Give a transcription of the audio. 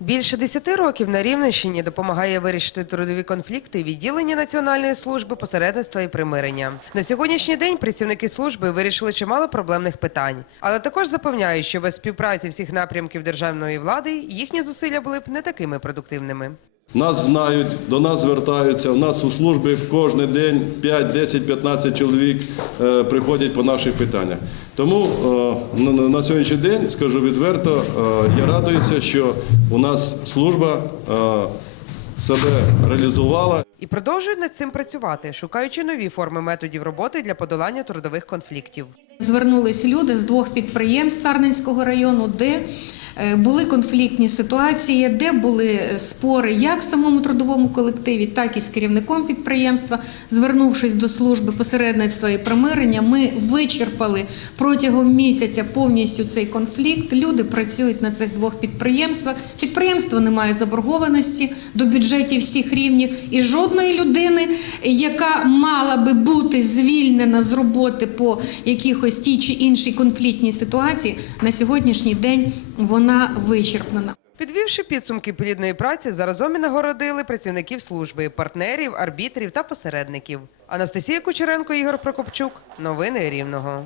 Більше 10 років на Рівненщині допомагає вирішити трудові конфлікти відділення Національної служби посередництва і примирення. На сьогоднішній день працівники служби вирішили чимало проблемних питань, але також запевняють, що без співпраці всіх напрямків державної влади їхні зусилля були б не такими продуктивними. Нас знають, до нас звертаються. У нас у службі кожен день 5, 10, 15 чоловік е, приходять по наших питаннях. Тому е, на, сьогоднішній день, скажу відверто, е, я радуюся, що у нас служба себе реалізувала. І продовжують над цим працювати, шукаючи нові форми методів роботи для подолання трудових конфліктів. Звернулись люди з двох підприємств Сарненського району, де були конфліктні ситуації, де були е, спори як в самому трудовому колективі, так і з керівником підприємства. Звернувшись до служби посередництва і примирення, ми вичерпали протягом місяця повністю цей конфлікт. Люди працюють на цих двох підприємствах. Підприємство не має заборгованості до бюджетів всіх рівнів і жодної людини, яка мала би бути звільнена з роботи по якихось тій чи іншій конфліктній ситуації, на сьогоднішній день вона вичерпнена. Підвівши підсумки плідної праці, заразом і нагородили працівників служби, партнерів, арбітрів та посередників. Анастасія Кучеренко, Ігор Прокопчук. Новини Рівного.